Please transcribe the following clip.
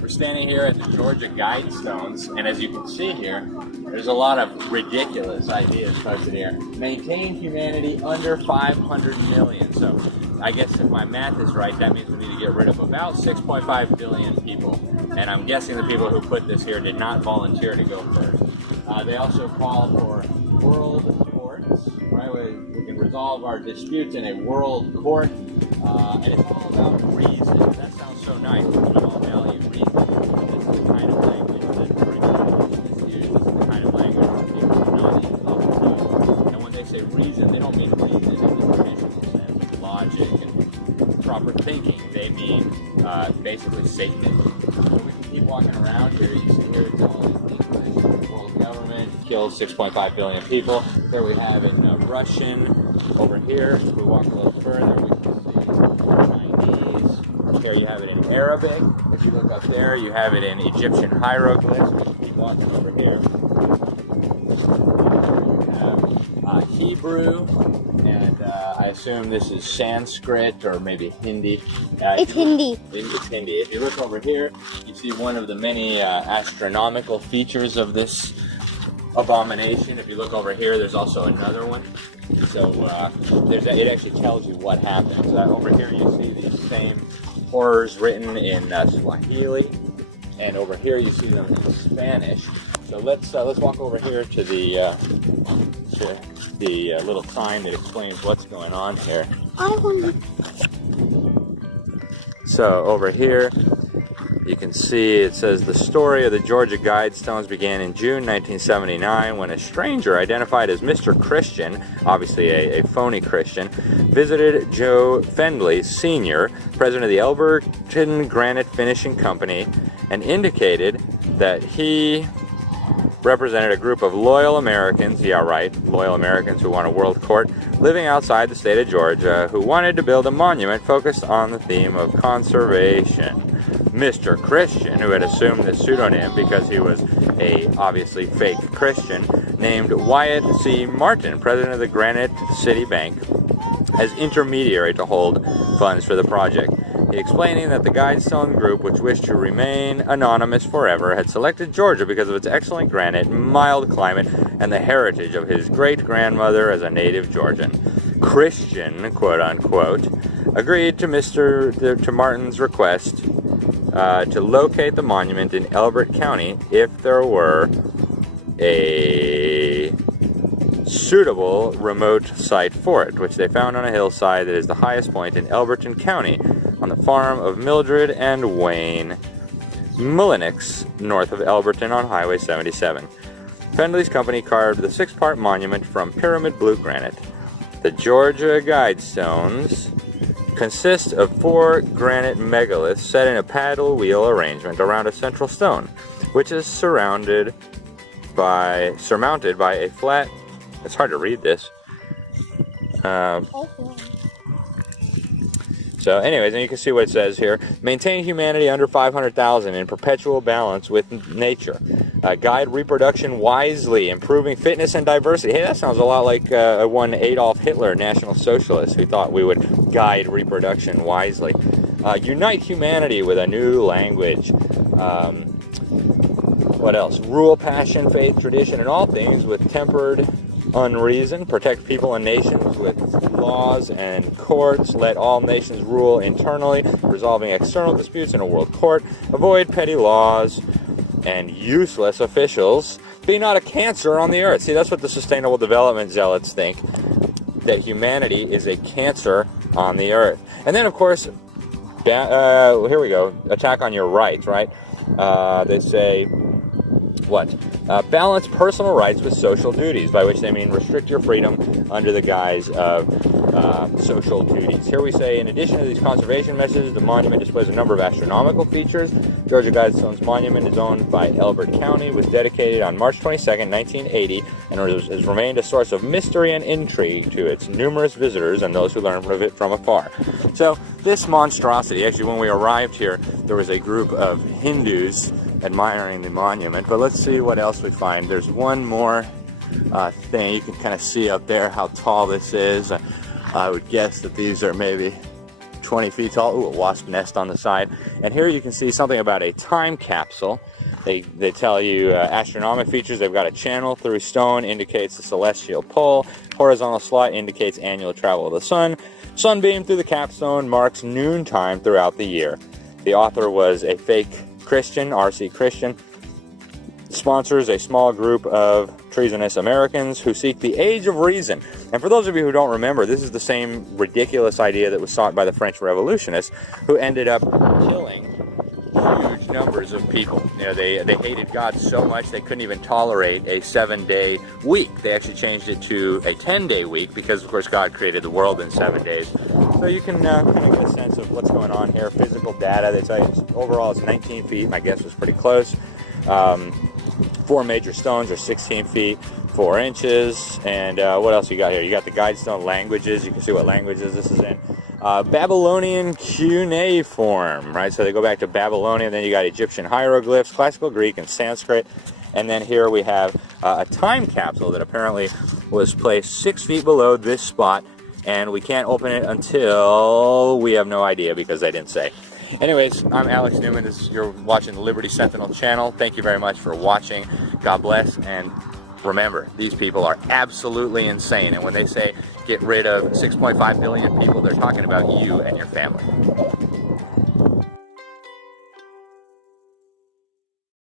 We're standing here at the Georgia Guidestones, and as you can see here, there's a lot of ridiculous ideas posted here. Maintain humanity under 500 million. So I guess if my math is right, that means we need to get rid of about 6.5 billion people. And I'm guessing the people who put this here did not volunteer to go first. They also call for world courts, right? We can resolve our disputes in a world court. And it's all about reason. That sounds so nice. We all value reason. This is the kind of language that curriculum is used. This is the kind of language that people are not able. And when they say reason, they don't mean reason in the traditional sense, logic and proper thinking. They mean basically Satanism. So we can keep walking around here. You see here it's all in English. World government kills 6.5 billion people. There we have it in Russian. Over here, if we walk a little further, we can Chinese. Here you have it in Arabic. If you look up there, you have it in Egyptian hieroglyphs. We can keep walking over here. You have Hebrew, and I assume this is Sanskrit or maybe Hindi. It's Hindi. It's Hindi. If you look over here, you see one of the many astronomical features of this abomination. If you look over here, there's also another one. So it actually tells you what happens. Over here you see these same horrors written in Swahili, and over here you see them in Spanish. So let's walk over here to the little sign that explains what's going on here. So over here you can see it says the story of the Georgia Guidestones began in June 1979 when a stranger identified as Mr. Christian, obviously a phony Christian, visited Joe Fendley Sr., president of the Elberton Granite Finishing Company, and indicated that he represented a group of loyal Americans, yeah right, loyal Americans who want a world court, living outside the state of Georgia, who wanted to build a monument focused on the theme of conservation. Mr. Christian, who had assumed this pseudonym because he was a obviously fake Christian, named Wyatt C. Martin, president of the Granite City Bank, as intermediary to hold funds for the project. He explaining that the Guidestone group, which wished to remain anonymous forever, had selected Georgia because of its excellent granite, mild climate, and the heritage of his great-grandmother as a native Georgian. Christian, quote-unquote, agreed to Martin's request to locate the monument in Elbert County if there were a suitable remote site for it, which they found on a hillside that is the highest point in Elberton County, on the farm of Mildred and Wayne Mullenix, north of Elberton on Highway 77. Fendley's company carved the 6-part monument from pyramid blue granite. The Georgia Guidestones consist of 4 granite megaliths set in a paddle wheel arrangement around a central stone, which is surmounted by a flat. It's hard to read this. So anyways, and you can see what it says here. Maintain humanity under 500,000 in perpetual balance with nature. Guide reproduction wisely, improving fitness and diversity. Hey, that sounds a lot like one Adolf Hitler, National Socialist, who thought we would guide reproduction wisely. Unite humanity with a new language. What else? Rule passion, faith, tradition, and all things with tempered unreason. Protect people and nations with laws and courts. Let all nations rule internally, resolving external disputes in a world court. Avoid petty laws and useless officials. Be not a cancer on the earth. See, that's what the Sustainable Development zealots think, that humanity is a cancer on the earth. And then, of course, here we go, attack on your rights, right? They say, balance personal rights with social duties, by which they mean restrict your freedom under the guise of social duties. Here we say, in addition to these conservation measures, the monument displays a number of astronomical features. Georgia Guidestones Monument is owned by Elbert County, was dedicated on March 22nd, 1980, and has remained a source of mystery and intrigue to its numerous visitors and those who learn of it from afar. So this monstrosity, actually when we arrived here, there was a group of Hindus admiring the monument, but let's see what else we find. There's one more thing. You can kind of see up there how tall this is. I would guess that these are maybe 20 feet tall. Ooh, a wasp nest on the side. And here you can see something about a time capsule. They tell you astronomic features. They've got a channel through stone, indicates the celestial pole. Horizontal slot indicates annual travel of the sun. Sunbeam through the capstone marks noontime throughout the year. The author was a fake Christian, RC Christian. Sponsors a small group of treasonous Americans who seek the age of reason. And for those of you who don't remember, this is the same ridiculous idea that was sought by the French revolutionists, who ended up killing huge numbers of people. You know, they hated God so much they couldn't even tolerate a 7-day week. They actually changed it to a 10-day week because, of course, God created the world in 7 days. So you can kind of get a sense of what's going on here. Physical data, they tell you overall it's 19 feet. My guess was pretty close. 4 major stones are 16 feet, 4 inches. And what else you got here? You got the Guidestone languages. You can see what languages this is in. Babylonian cuneiform, right? So they go back to Babylonian. Then you got Egyptian hieroglyphs, Classical Greek, and Sanskrit. And then here we have a time capsule that apparently was placed 6 feet below this spot. And we can't open it until we have no idea because they didn't say. Anyways, I'm Alex Newman. You're watching the Liberty Sentinel channel. Thank you very much for watching. God bless. And remember, these people are absolutely insane. And when they say get rid of 6.5 billion people, they're talking about you and your family.